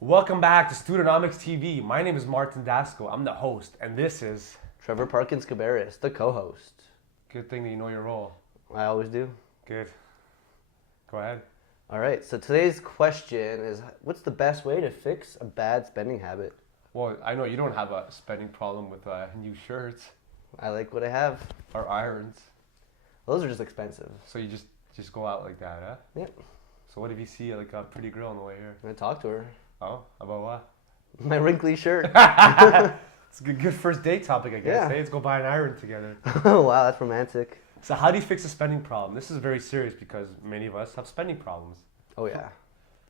Welcome back to Studenomics TV. My name is Martin Dasco. I'm the host, and this is... Trevor Parkins Cabarrus, the co-host. Good thing that you know your role. I always do. Good. Go ahead. All right, so today's question is, what's the best way to fix a bad spending habit? Well, I know you don't have a spending problem with new shirts I like what I have. or irons, Those are just expensive. so you just go out like that, huh? Yep. So what if you see like a pretty girl on the way here? I'm gonna talk to her. Oh, about what? My wrinkly shirt. It's a good first date topic, I guess. Yeah. Hey, let's go buy an iron together. Oh wow, that's romantic. So how do you fix a spending problem? This is very serious because many of us have spending problems. Oh yeah.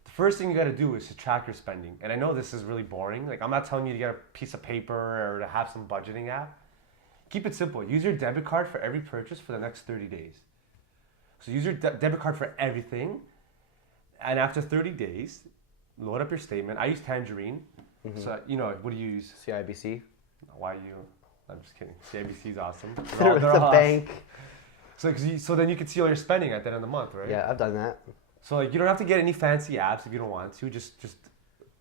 The first thing you got to do is to track your spending. And I know this is really boring. Like, I'm not telling you to get a piece of paper or to have some budgeting app. Keep it simple. Use your debit card for every purchase for the next 30 days. So use your debit card for everything. And after 30 days, load up your statement. I use Tangerine. So, what do you use? CIBC. Why you? I'm just kidding. CIBC is awesome. It's They're a all- bank. So then you can see all your spending at the end of the month, right? Yeah, I've done that. So like you don't have to get any fancy apps if you don't want to. Just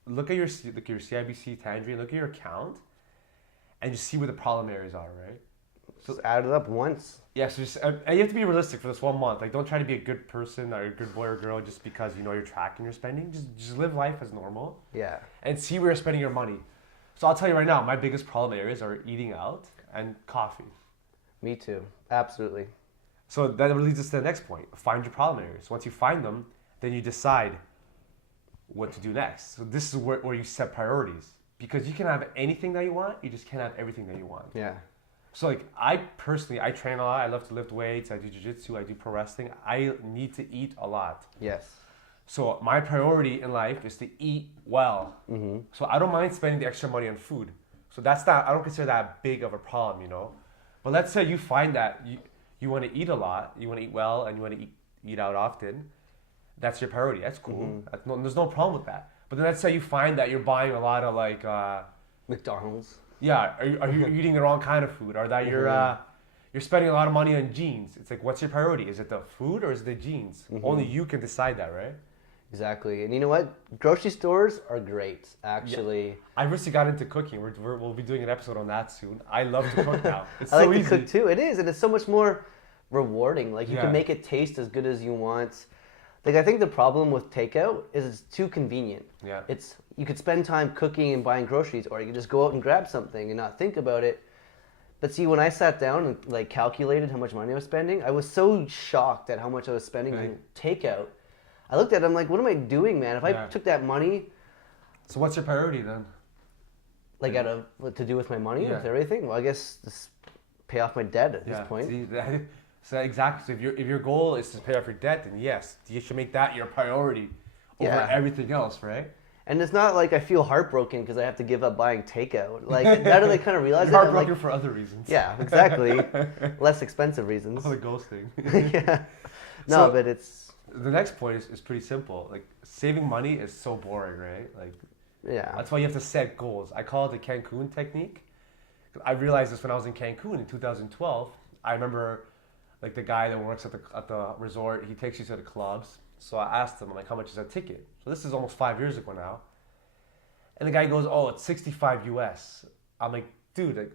look at your CIBC Tangerine, look at your account, and just see where the problem areas are, right? Just add it up once. Yeah. So and you have to be realistic for this 1 month. Like, don't try to be a good person or a good boy or girl just because you're tracking your spending. Just live life as normal Yeah. and see where you're spending your money. So I'll tell you right now, my biggest problem areas are eating out and coffee. Me too. Absolutely. So that leads us to the next point. Find your problem areas. Once you find them, then you decide what to do next. So this is where you set priorities. Because you can have anything that you want, you just can't have everything that you want. Yeah. So like I train a lot. I love to lift weights. I do jiu-jitsu. I do pro wrestling. I need to eat a lot. Yes. So my priority in life is to eat well. Mm-hmm. So I don't mind spending the extra money on food. So I don't consider that big of a problem, But let's say you find that you want to eat a lot, you want to eat well, and you want to eat out often. That's your priority. That's cool. There's no problem with that. But then let's say you find that you're buying a lot of like, McDonald's. yeah, are you eating the wrong kind of food, or that you're spending a lot of money on jeans? It's like, what's your priority? Is it the food or is it the jeans? Only you can decide that, right? Exactly. And you know what? Grocery stores are great, actually. I recently got into cooking. We'll be doing an episode on that soon. I love to cook now. It's I so like easy. to cook too. It is, and it's so much more rewarding. Like you Yeah. can make it taste as good as you want. Like I think the problem with takeout is it's too convenient. Yeah. You could spend time cooking and buying groceries, or you could just go out and grab something and not think about it. But see, when I sat down and like calculated how much money I was spending, I was so shocked at how much I was spending on takeout. I looked at it, I'm like, what am I doing, man? If I took that money, So what's your priority then? like what to do with my money, Yeah. with everything? Well, I guess just pay off my debt at this point. See, so exactly. So if your goal is to pay off your debt, then yes, you should make that your priority over Yeah. everything else, right? And it's not like I feel heartbroken because I have to give up buying takeout. Like, now that I kind of realize You're it, I'm heartbroken like, for other reasons. yeah, exactly. Less expensive reasons. Oh, the ghosting. Yeah. No, So- but it's, The next point is pretty simple. Like, saving money is so boring, right? Like, yeah. that's why you have to set goals. I call it the Cancun technique. I realized this when I was in Cancun in 2012. I remember, like, the guy that works at the resort, he takes you to the clubs. So I asked him, I'm like, how much is a ticket? So this is almost 5 years ago now. And the guy goes, oh, it's 65 US. I'm like, dude, like,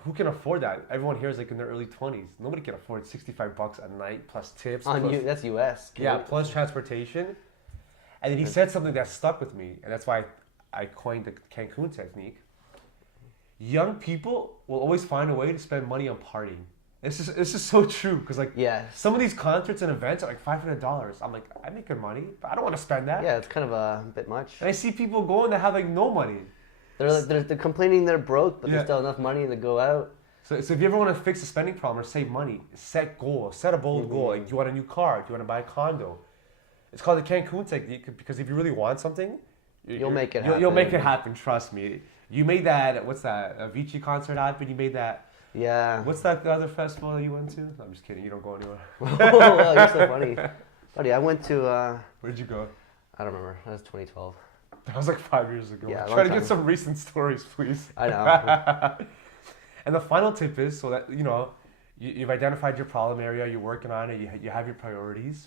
who can afford that? Everyone here is like in their early 20s. Nobody can afford $65 a night plus tips. Plus, That's US. yeah, plus transportation. And then he said something that stuck with me, and that's why I coined the Cancun technique. Young people will always find a way to spend money on partying. It's just so true, because like Yes. some of these concerts and events are like $500. I'm like, I make good money, but I don't want to spend that. Yeah, it's kind of a bit much. And I see people going that have like no money. They're complaining they're broke, but Yeah. they still have enough money to go out. So if you ever want to fix a spending problem or save money, set goals. Set a bold goal. Like, do you want a new car? Do you want to buy a condo? It's called the Cancun technique, because if you really want something, You'll make it You'll make happen. it happen. Trust me. You made that. What's that? Avicii concert happen. You made that. Yeah. What's that other festival that you went to? No, I'm just kidding. You don't go anywhere. Oh, well, you're so funny. Buddy, I went to, Where'd you go? I don't remember. That was 2012. That was like 5 years ago. Yeah, a Try long to get time. some recent stories, please. I know. And the final tip is, so that you've identified your problem area, you're working on it, you have your priorities.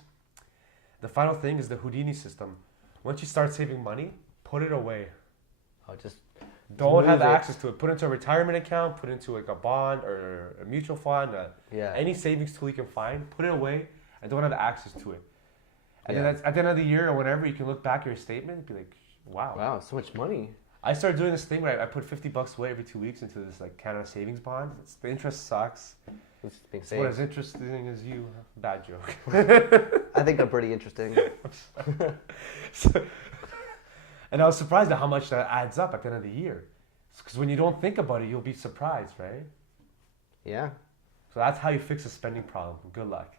The final thing is the Houdini system. Once you start saving money, Put it away. Oh, just Don't have move it. access to it. Put it into a retirement account. Put it into like a bond or a mutual fund. Yeah. Any savings tool you can find. Put it away and don't have access to it. And Yeah. then at the end of the year or whenever, you can look back at your statement and be like, wow. Wow, so much money. I started doing this thing where I put $50 away every 2 weeks into this like Canada savings bond. The interest sucks. It's being It's what saved. as interesting as you. Bad joke. I think I'm pretty interesting. And I was surprised at how much that adds up at the end of the year. Because when you don't think about it, you'll be surprised, right? Yeah. So that's how you fix a spending problem. Good luck.